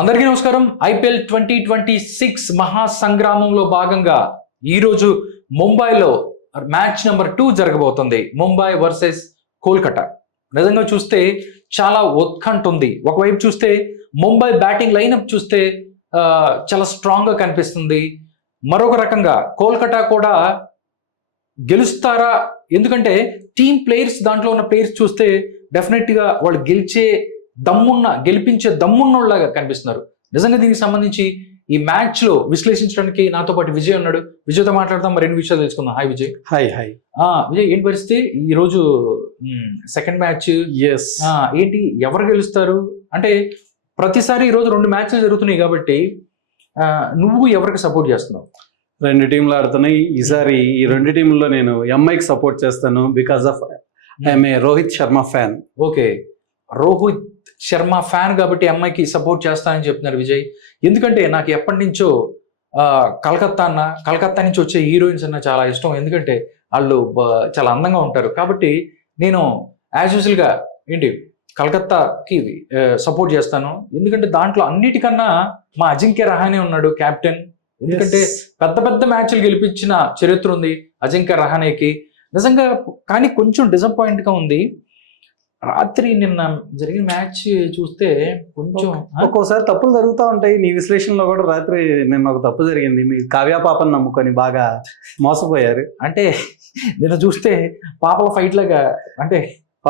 అందరికీ నమస్కారం. ఐపీఎల్ 2026 మహాసంగ్రామంలో భాగంగా ఈరోజు ముంబైలో మ్యాచ్ నెంబర్ 2 జరగబోతుంది. ముంబై వర్సెస్ కోల్కతా. నిజంగా చూస్తే చాలా ఉత్కంఠ ఉంది. ఒకవైపు చూస్తే ముంబై బ్యాటింగ్ లైనప్ చూస్తే చాలా స్ట్రాంగ్గా కనిపిస్తుంది. మరొక రకంగా కోల్కతా కూడా గెలుస్తారా? ఎందుకంటే టీమ్ ప్లేయర్స్, దాంట్లో ఉన్న ప్లేయర్స్ చూస్తే డెఫినెట్గా వాళ్ళు గెలిపించే దమ్మున్నోళ్ళగా కనిపిస్తున్నారు. నిజంగా దీనికి సంబంధించి ఈ మ్యాచ్ లో విశ్లేషించడానికి నాతో పాటు విజయ్ ఉన్నాడు. విజయ్తో మాట్లాడదాం, మరిన్ని విషయాలు తెలుసుకుందాం. హాయ్ విజయ్. హాయ్. విజయ్, ఏంటి పరిస్థితి ఈ రోజు సెకండ్ మ్యాచ్? ఏంటి, ఎవరు గెలుస్తారు? అంటే ప్రతిసారి ఈ రోజు 2 మ్యాచ్లు జరుగుతున్నాయి కాబట్టి నువ్వు ఎవరికి సపోర్ట్ చేస్తున్నావు? 2 టీంలు ఆడుతున్నాయి ఈసారి. ఈ 2 టీంల్లో నేను ఎంఐకి సపోర్ట్ చేస్తాను. Because of I'm a Rohit Sharma fan. Okay, Rohit Sharma fan కాబట్టి ఎంఐకి సపోర్ట్ చేస్తానని చెప్తున్నారు విజయ్. ఎందుకంటే నాకు ఎప్పటి నుంచో కలకత్తా నుంచి వచ్చే హీరోయిన్స్ అన్న చాలా ఇష్టం. ఎందుకంటే వాళ్ళు చాలా అందంగా ఉంటారు. కాబట్టి నేను యాజ్ యూజువల్గా కలకత్తాకి సపోర్ట్ చేస్తాను. ఎందుకంటే దాంట్లో అన్నిటికన్నా మా అజింక్య రహానే ఉన్నాడు కెప్టెన్. ఎందుకంటే పెద్ద పెద్ద మ్యాచ్లు గెలిపించిన చరిత్ర ఉంది అజింక్య రహానేకి నిజంగా. కానీ కొంచెం డిసప్పాయింట్గా ఉంది. రాత్రి నిన్న జరిగిన మ్యాచ్ చూస్తే కొంచెం ఒక్కోసారి తప్పులు జరుగుతూ ఉంటాయి. నీ విశ్లేషణలో కూడా రాత్రి నిన్న ఒక తప్పు జరిగింది. మీ కావ్య పాపను నమ్ముకొని బాగా మోసపోయారు. అంటే నిన్న చూస్తే పాపల ఫైట్ లాగా, అంటే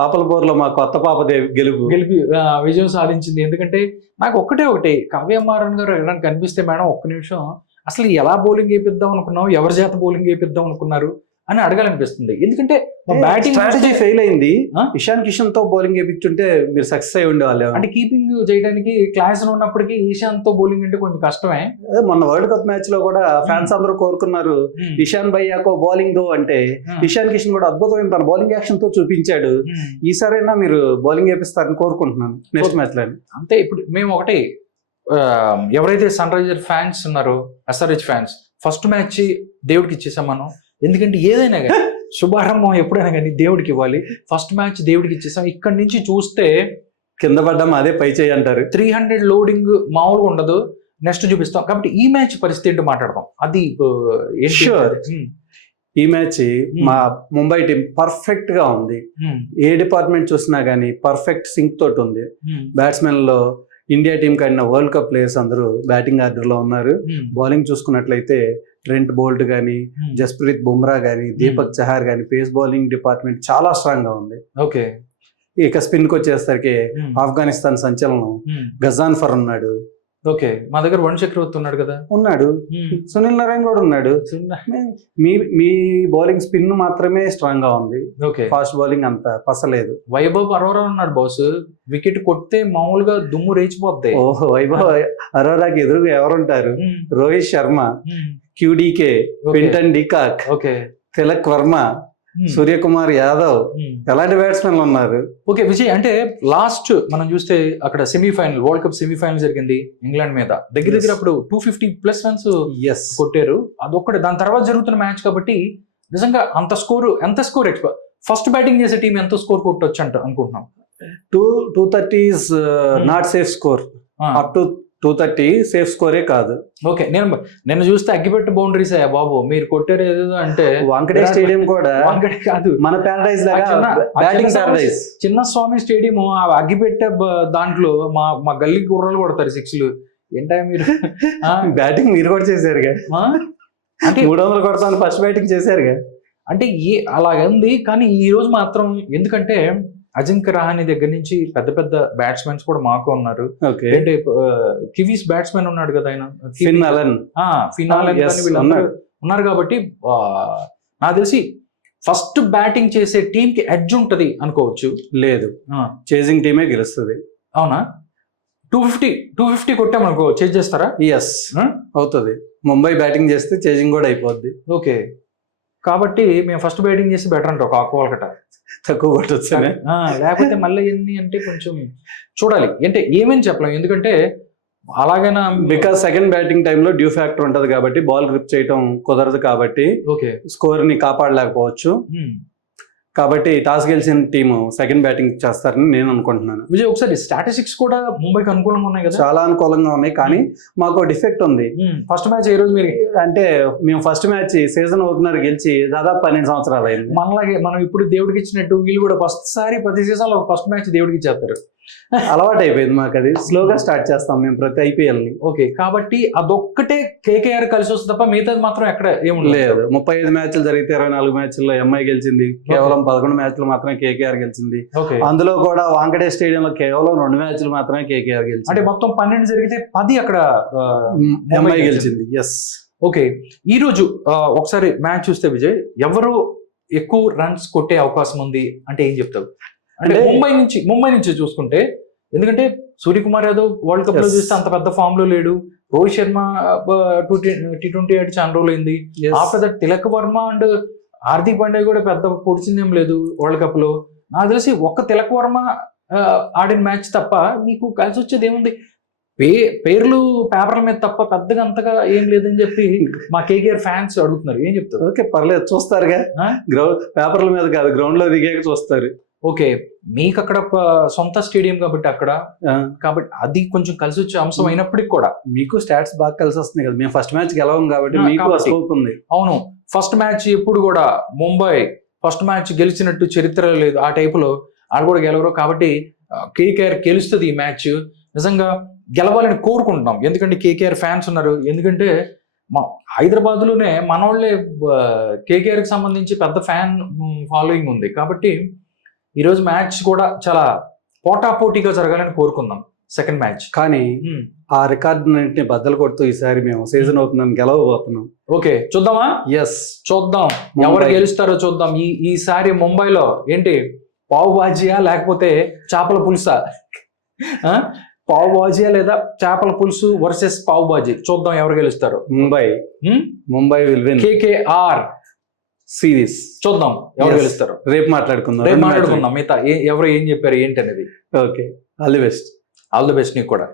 పాపల బోర్లో మా కొత్త పాప గెలిపి విజయం సాధించింది. ఎందుకంటే నాకు ఒకటే కావ్య మారన్ గారు ఎక్కడానికి కనిపిస్తే, మేడం ఒక్క నిమిషం, అసలు ఎలా బౌలింగ్ వేయిద్దాం అనుకున్నావు, ఎవరి చేత బౌలింగ్ వేయిద్దాం అనుకున్నారు అని అడగాలనిపిస్తుంది. ఎందుకంటే బ్యాటింగ్ స్ట్రాటజీ ఫెయిల్ అయింది. ఇషాన్ కిషన్ తో బౌలింగ్ వేయించుంటే మీరు సక్సెస్ అయి ఉండేవాళ్ళు. అంటే కీపింగ్ చేయడానికి క్లాస్ ఉన్నప్పటికీ ఇషాన్ తో బౌలింగ్ అంటే కొంచెం కష్టమే. మొన్న వరల్డ్ కప్ మ్యాచ్ లో కూడా ఫ్యాన్స్ అందరూ కోరుకున్నారు ఇషాన్ భయ్యాకో బౌలింగ్ దో అంటే. ఇషాన్ కిషన్ కూడా అద్భుతమైన తన బౌలింగ్ యాక్షన్ తో చూపించాడు. ఈసారైనా మీరు బౌలింగ్ వేపిస్తారని కోరుకుంటున్నాను నెక్స్ట్ మ్యాచ్ లో. అంతే. ఇప్పుడు మేము ఒకటి, ఎవరైతే సన్ రైజర్ ఫ్యాన్స్ ఉన్నారో, ఎస్ఆర్హెచ్ ఫ్యాన్స్, ఫస్ట్ మ్యాచ్ దేవుడికి ఇచ్చేసాం మనం. ఎందుకంటే ఏదైనా కానీ శుభారంభం ఎప్పుడైనా కానీ దేవుడికి ఇవ్వాలి. ఫస్ట్ మ్యాచ్ దేవుడికి ఇచ్చేసాం. ఇక్కడి నుంచి చూస్తే కింద పడ్డాం అదే పై చేయి అంటారు. 300 లోడింగ్ మామూలుగా ఉండదు. నెక్స్ట్ చూపిస్తాం. కాబట్టి ఈ మ్యాచ్ పరిస్థితి ఏంటో మాట్లాడదాం. అది ఈ మ్యాచ్ మా ముంబై టీం పర్ఫెక్ట్ గా ఉంది. ఏ డిపార్ట్మెంట్ చూసినా గానీ పర్ఫెక్ట్ సింక్ తోటి ఉంది. బ్యాట్స్మెన్ లో ఇండియా టీం కన్నా వరల్డ్ కప్ ప్లేయర్స్ అందరూ బ్యాటింగ్ ఆర్డర్ లో ఉన్నారు. బౌలింగ్ చూసుకున్నట్లయితే ట్రెంట్ బోల్ట్ గానీ, జస్ప్రీత్ బుమ్రా గానీ, దీపక్ చహార్ గానీ, పేస్ బౌలింగ్ డిపార్ట్మెంట్ చాలా స్ట్రాంగ్ గా ఉంది. ఓకే. ఇక స్పిన్ కి వచ్చేసరికి ఆఫ్ఘనిస్తాన్ సంచలనం గజాన్ఫర్ ఉన్నాడు. ఓకే, మా దగ్గర వరుణ్ చక్రవర్తి ఉన్నాడు కదా. ఉన్నాడు. సునీల్ నారాయణ కూడా ఉన్నాడు. మీ బౌలింగ్ స్పిన్ మాత్రమే స్ట్రాంగ్ గా ఉంది. ఓకే, ఫాస్ట్ బౌలింగ్ అంత పసలేదు. వైభవ్ అరోరా ఉన్నాడు బాస్. వికెట్ కొడితే మామూలుగా దుమ్ము రేచిపోద్ది. ఓహో, వైభవ్ అరోరాకి ఎదురుగా ఎవరుంటారు? రోహిత్ శర్మ, క్యూడీకే, క్వింటన్ డికాక్, తిలక్ వర్మ, సూర్యకుమార్ యాదవ్, ఎలాంటి బ్యాట్స్మెన్లు ఉన్నారు. ఓకే విజయ్, అంటే లాస్ట్ మనం చూస్తే అక్కడ సెమీఫైనల్, వరల్డ్ కప్ సెమీఫైనల్ జరిగింది ఇంగ్లాండ్ మీద. దగ్గర అప్పుడు 250+ రన్స్ కొట్టారు. అదొక్కటే. దాని తర్వాత జరుగుతున్న మ్యాచ్ కాబట్టి నిజంగా ఎంత స్కోర్ ఎక్స్పెక్ట్, ఫస్ట్ బ్యాటింగ్ చేసే టీం ఎంత స్కోర్ కొట్టొచ్చు అనుకుంటున్నాం? 230 is not safe score. Up to 230 safe స్కోరే కాదు. ఓకే, నేను చూస్తే అగ్గిపెట్టు బౌండరీస్ అయ్యా బాబు మీరు కొట్టారు ఏదో. అంటే వాంకడే స్టేడియం కూడా కాదు, మన ప్యారడైజ్ బ్యాటింగ్ ప్యారడైజ్. చిన్న స్వామి స్టేడియం అగ్గిపెట్టే దాంట్లో మా గల్లీ గుర్రలు కొడతారు 6లు. ఏంటా మీరు బ్యాటింగ్ మీరు కూడా చేశారుగా. అంటే 300 కొడతాను ఫస్ట్ బ్యాటింగ్ చేశారుగా. అంటే అలాగంది. కానీ ఈ రోజు మాత్రం ఎందుకంటే అజింక్య రహానే దగ్గర నుంచి పెద్ద పెద్ద బ్యాట్స్మెన్స్ కూడా మాకు ఉన్నారు. అంటే కివీస్ బ్యాట్స్మెన్ ఉన్నాడు కదా ఆయన, ఫిన్ అలన్ వీళ్ళందరూ ఉన్నారు. కాబట్టి నాకు తెలిసి ఫస్ట్ బ్యాటింగ్ చేసే టీం కి ఎడ్జ్ ఉంటది అనుకోవచ్చు. లేదు, చేజింగ్ టీమే గెలుస్తుంది. అవునా? 250 కొట్టామనుకో చేజ్ చేస్తారా? ఎస్, అవుతుంది. ముంబై బ్యాటింగ్ చేస్తే చేజింగ్ కూడా అయిపోద్ది. ఓకే, కాబట్టి మేము ఫస్ట్ బ్యాటింగ్ చేసి బెటర్ అంటాం. కోల్కతా తక్కువ కొట్టొచ్చు. లేకపోతే మళ్ళీ ఎన్ని అంటే కొంచెం చూడాలి. అంటే ఏమని చెప్పలేం. ఎందుకంటే అలాగైనా బికాస్ సెకండ్ బ్యాటింగ్ టైంలో డ్యూ ఫ్యాక్టర్ ఉంటది కాబట్టి బాల్ గ్రిప్ చేయటం కుదరదు కాబట్టి స్కోర్ ని కాపాడలేకపోవచ్చు. కాబట్టి టాస్ గెలిచిన టీము సెకండ్ బ్యాటింగ్ చేస్తారని నేను అనుకుంటున్నాను. విజయ్, ఒకసారి స్టాటిస్టిక్స్ కూడా ముంబైకి అనుకూలంగా ఉన్నాయి కదా? చాలా అనుకూలంగా ఉన్నాయి, కానీ మాకు డిఫెక్ట్ ఉంది. ఫస్ట్ మ్యాచ్ ఈ రోజు మీరు అంటే మేము ఫస్ట్ మ్యాచ్ సీజన్ ఓపెనర్ గెలిచి దాదాపు 12 సంవత్సరాలు అయింది. మనలాగే మనం ఇప్పుడు దేవుడికి ఇచ్చినట్టు వీళ్ళు కూడా ప్రతి సీజన్ లో ఫస్ట్ మ్యాచ్ దేవుడికి ఇచ్చేస్తారు. అలవాటు అయిపోయింది మాకు, అది స్లోగా స్టార్ట్ చేస్తాం మేము ప్రతి IPL ని. ఓకే, కాబట్టి అదొక్కటే KKR కలిసి వస్తుంది తప్ప మిగతాది మాత్రం ఎక్కడ ఏముండదు. లేదు, 35 మ్యాచ్లు జరిగితే 24 మ్యాచ్ల్లో MI గెలిచింది, కేవలం 11 మ్యాచ్లు మాత్రమే KKR గెలిచింది. అందులో కూడా వాంకడే స్టేడియం లో కేవలం 2 మ్యాచ్లు మాత్రమే KKR గెలిచింది. అంటే మొత్తం 12 జరిగితే 10 అక్కడ MI గెలిచింది. ఎస్. ఓకే, ఈ రోజు ఒకసారి మ్యాచ్ చూస్తే విజయ్, ఎవరు ఎక్కువ రన్స్ కొట్టే అవకాశం ఉంది అంటే ఏం చెప్తావు? అంటే ముంబై నుంచి చూసుకుంటే, ఎందుకంటే సూర్యకుమార్ యాదవ్ వరల్డ్ కప్ లో చూస్తే అంత పెద్ద ఫామ్ లో లేడు. రోహిత్ శర్మ T20 ఆడి చాలా రోజులు అయింది. After that Tilak Varma and Hardik Pandya కూడా పెద్ద పొడిచిందేం లేదు వరల్డ్ కప్ లో. నాకు తెలిసి ఒక్క తిలక్ వర్మ ఆడిన మ్యాచ్ తప్ప మీకు కలిసి వచ్చేది ఏముంది? పేర్లు పేపర్ల మీద తప్ప పెద్దగా అంతగా ఏం లేదని చెప్పి మా KKR ఫ్యాన్స్ అడుగుతున్నారు. ఏం చెప్తారు? ఓకే, పర్లేదు, చూస్తారుగా. పేపర్ల మీద కాదు, గ్రౌండ్ లో దిగాక చూస్తారు. ఓకే, మీకు అక్కడ సొంత స్టేడియం కాబట్టి అక్కడ కాబట్టి అది కొంచెం కలిసి వచ్చే అంశం అయినప్పటికి కూడా మీకు స్టాట్స్ బాగా కలిసి వస్తున్నాయి కదా. మేము ఫస్ట్ మ్యాచ్ గెలవం కాబట్టి మీకు స్కోప్ ఉంది. అవును, ఫస్ట్ మ్యాచ్ ఎప్పుడు కూడా ముంబై ఫస్ట్ మ్యాచ్ గెలిచినట్టు చరిత్ర లేదు. ఆ టైపులో ఆడ కూడా గెలవరు. కాబట్టి KKR గెలుస్తుంది ఈ మ్యాచ్. నిజంగా గెలవాలని కోరుకుంటున్నాం, ఎందుకంటే KKR ఫ్యాన్స్ ఉన్నారు. ఎందుకంటే మా హైదరాబాద్లోనే మనోళ్ళే KKRకి సంబంధించి పెద్ద ఫ్యాన్ ఫాలోయింగ్ ఉంది. కాబట్టి ఈరోజు మ్యాచ్ కూడా చాలా పోటాపోటీగా జరగాలని కోరుకుందాం సెకండ్ మ్యాచ్. కానీ ఆ రికార్డుని బద్దలు కొడుతూ ఈసారి మేము సీజన్ ఓపెనర్ గెలవబోతున్నాం. ఓకే, చూద్దామా? ఎస్, చూద్దాం ఎవరు గెలుస్తారో చూద్దాం. ఈసారి ముంబైలో ఏంటి, పావు బాజియా లేకపోతే చేపల పులుసా? పావు బాజియా లేదా చేపల పులుసు వర్సెస్ పావు బాజీ, చూద్దాం ఎవరు గెలుస్తారు. Mumbai will win KKR series. చూద్దాం ఎవరు గెలుస్తారు. రేపు మాట్లాడుకుందాం మిగతా ఎవరు ఏం చెప్పారు ఏంటి అనేది. Okay, all the best. All the best నీకు కూడా.